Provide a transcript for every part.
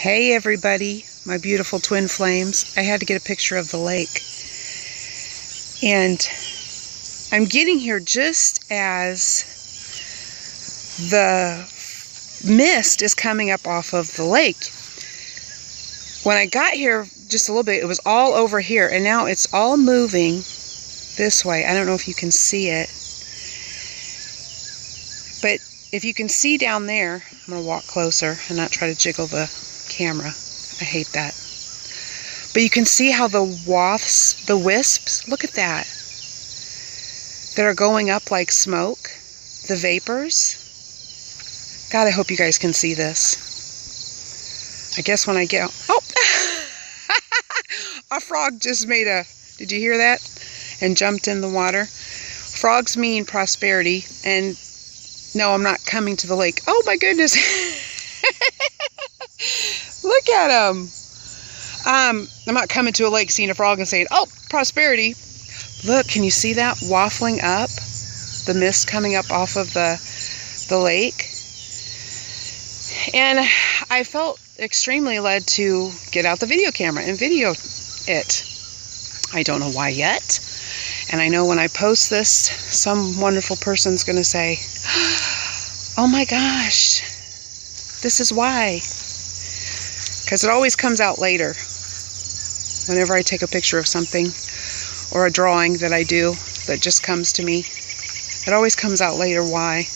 Hey everybody, my beautiful twin flames. I had to get a picture of the lake. And I'm getting here just as the mist is coming up off of the lake. When I got here just a little bit, it was all over here, and now it's all moving this way. I don't know if you can see it. But if you can see down there, I'm going to walk closer and not try to jiggle the camera. I hate that. But you can see how the wisps, look at that are going up like smoke, the vapors. God, I hope you guys can see this. I guess when I get, oh, a frog just made did you hear that? And jumped in the water. Frogs mean prosperity, and no, I'm not coming to the lake. Oh my goodness. Look at him. I'm not coming to a lake, seeing a frog and saying, oh, prosperity. Look, can you see that waffling up? The mist coming up off of the lake. And I felt extremely led to get out the video camera and video it. I don't know why yet. And I know when I post this, some wonderful person's going to say, oh my gosh, this is why. Because it always comes out later. Whenever I take a picture of something or a drawing that I do that just comes to me, it always comes out later why.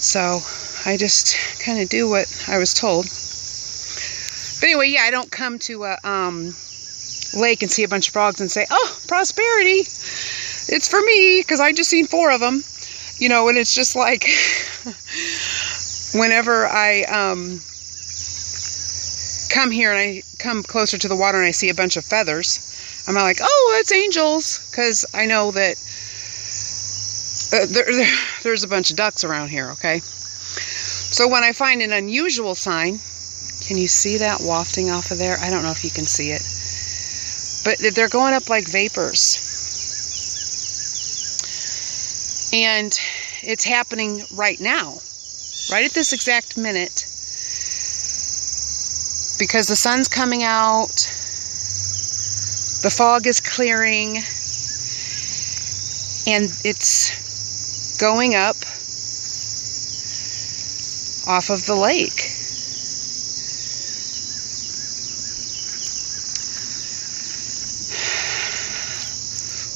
So I just kind of do what I was told. But anyway, yeah, I don't come to a lake and see a bunch of frogs and say, oh, prosperity, it's for me, because I just seen 4 of them. You know, and it's just like, whenever I come here and I come closer to the water and I see a bunch of feathers, I'm not like, oh, that's angels, because I know that there's a bunch of ducks around here, okay? So when I find an unusual sign, can you see that wafting off of there? I don't know if you can see it, but they're going up like vapors. And it's happening right now, right at this exact minute, because the sun's coming out, the fog is clearing, and it's going up off of the lake.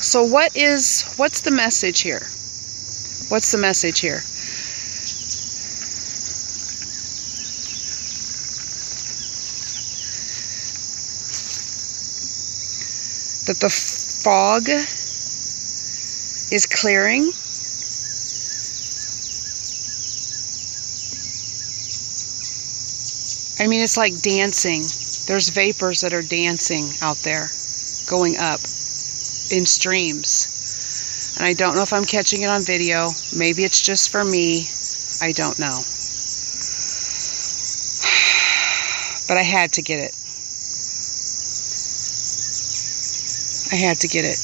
So what's the message here? What's the message here? That the fog is clearing. I mean, it's like dancing. There's vapors that are dancing out there, going up in streams. And I don't know if I'm catching it on video. Maybe it's just for me. I don't know. But I had to get it. I had to get it.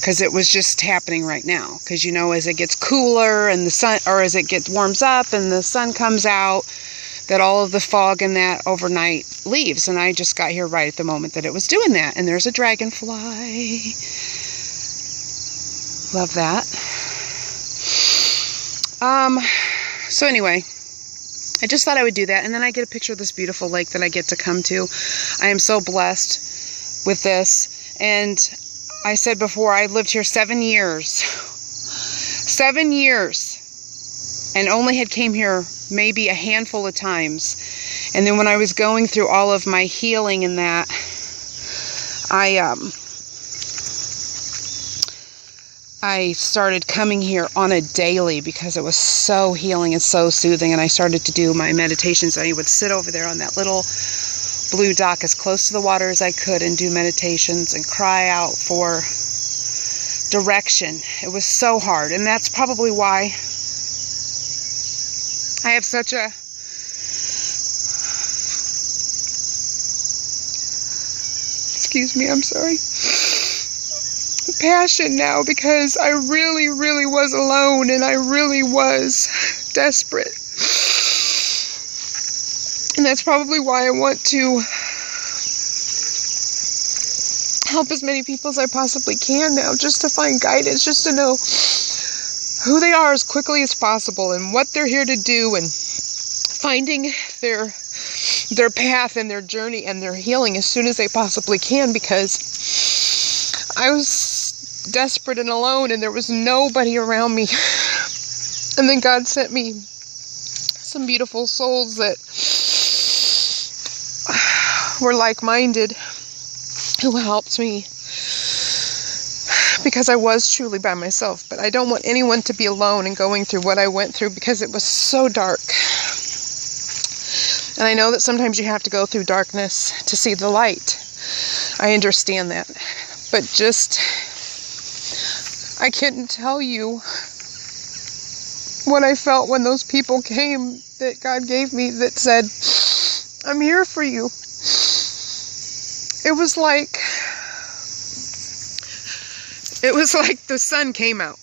Because it was just happening right now. Because, you know, as it gets cooler and the sun, or as it warms up and the sun comes out, that all of the fog and that overnight leaves. And I just got here right at the moment that it was doing that. And there's a dragonfly. Love that. So anyway, I just thought I would do that. And then I get a picture of this beautiful lake that I get to come to. I am so blessed with this. And I said before, I lived here 7 years. 7 years. And only had came here maybe a handful of times. And then when I was going through all of my healing and that, I started coming here on a daily because it was so healing and so soothing. And I started to do my meditations. I would sit over there on that little blue dock as close to the water as I could and do meditations and cry out for direction. It was so hard. And that's probably why I have such a excuse me, I'm sorry, passion now, because I really was alone and I really was desperate. And that's probably why I want to help as many people as I possibly can now, just to find guidance, just to know who they are as quickly as possible and what they're here to do, and finding their path and their journey and their healing as soon as they possibly can, because I was desperate and alone and there was nobody around me. And then God sent me some beautiful souls that were like-minded, who helped me, because I was truly by myself. But I don't want anyone to be alone in going through what I went through, because it was so dark. And I know that sometimes you have to go through darkness to see the light. I understand that. But just, I couldn't tell you what I felt when those people came that God gave me that said, I'm here for you. It was like the sun came out.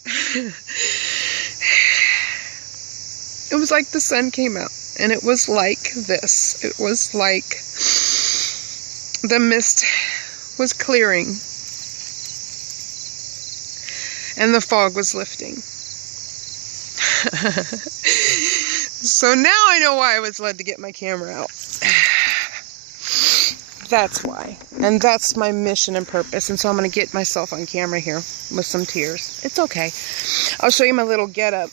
It was like the sun came out. And it was like this. It was like the mist was clearing and the fog was lifting. So now I know why I was led to get my camera out. That's why. And that's my mission and purpose. And so I'm going to get myself on camera here with some tears. It's okay. I'll show you my little getup.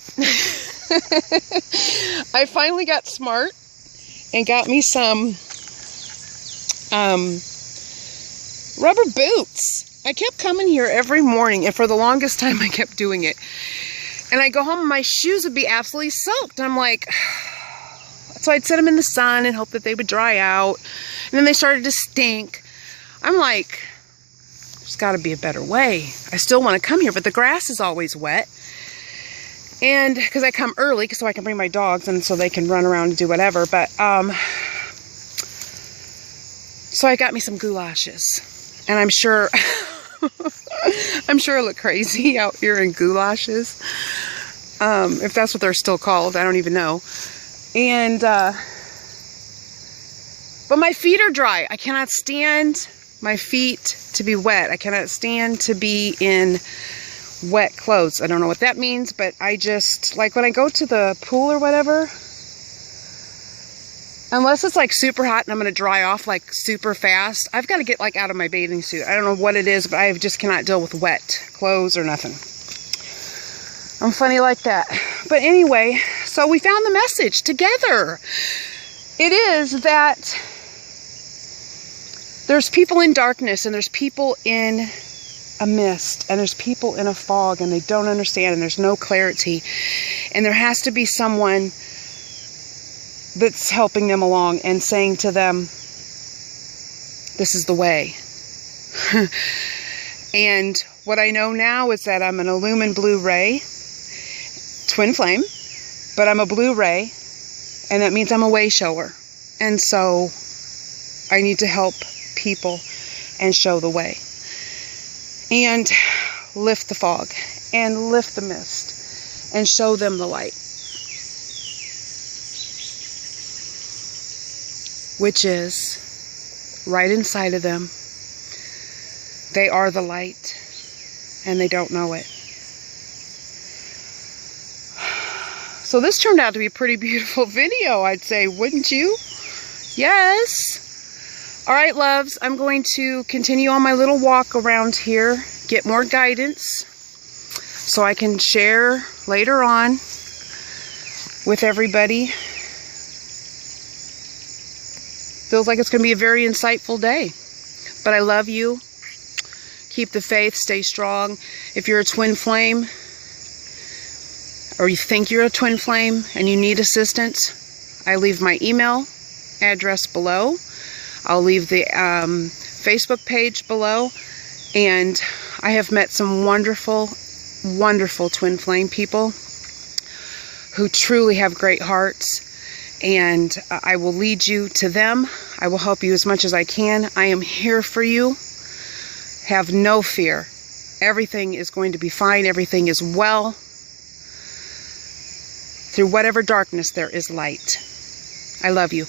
I finally got smart and got me some rubber boots. I kept coming here every morning, and for the longest time I kept doing it. And I go home and my shoes would be absolutely soaked. I'm like, so I'd set them in the sun and hope that they would dry out. And then they started to stink. I'm like, there's got to be a better way. I still want to come here, but the grass is always wet. And because I come early so I can bring my dogs and so they can run around and do whatever. But so I got me some goulashes, and I'm sure I'm sure I look crazy out here in goulashes, if that's what they're still called. I don't even know. And but my feet are dry. I cannot stand my feet to be wet. I cannot stand to be in wet clothes. I don't know what that means, but I just, like when I go to the pool or whatever, unless it's like super hot and I'm going to dry off like super fast, I've got to get like out of my bathing suit. I don't know what it is, but I just cannot deal with wet clothes or nothing. I'm funny like that. But anyway, so we found the message together. It is that there's people in darkness, and there's people in a mist, and there's people in a fog, and they don't understand, and there's no clarity, and there has to be someone that's helping them along and saying to them, this is the way. And what I know now is that I'm an Illumin Blue Ray, twin flame, but I'm a Blue Ray, and that means I'm a way shower. And so I need to help people and show the way, and lift the fog, and lift the mist, and show them the light, which is right inside of them. They are the light, and they don't know it. So this turned out to be a pretty beautiful video, I'd say, wouldn't you? Yes. All right, loves, I'm going to continue on my little walk around here, get more guidance so I can share later on with everybody. Feels like it's going to be a very insightful day. But I love you. Keep the faith, stay strong. If you're a twin flame, or you think you're a twin flame and you need assistance, I leave my email address below. I'll leave the Facebook page below. And I have met some wonderful, wonderful twin flame people who truly have great hearts. And I will lead you to them. I will help you as much as I can. I am here for you. Have no fear. Everything is going to be fine. Everything is well. Through whatever darkness, there is light. I love you.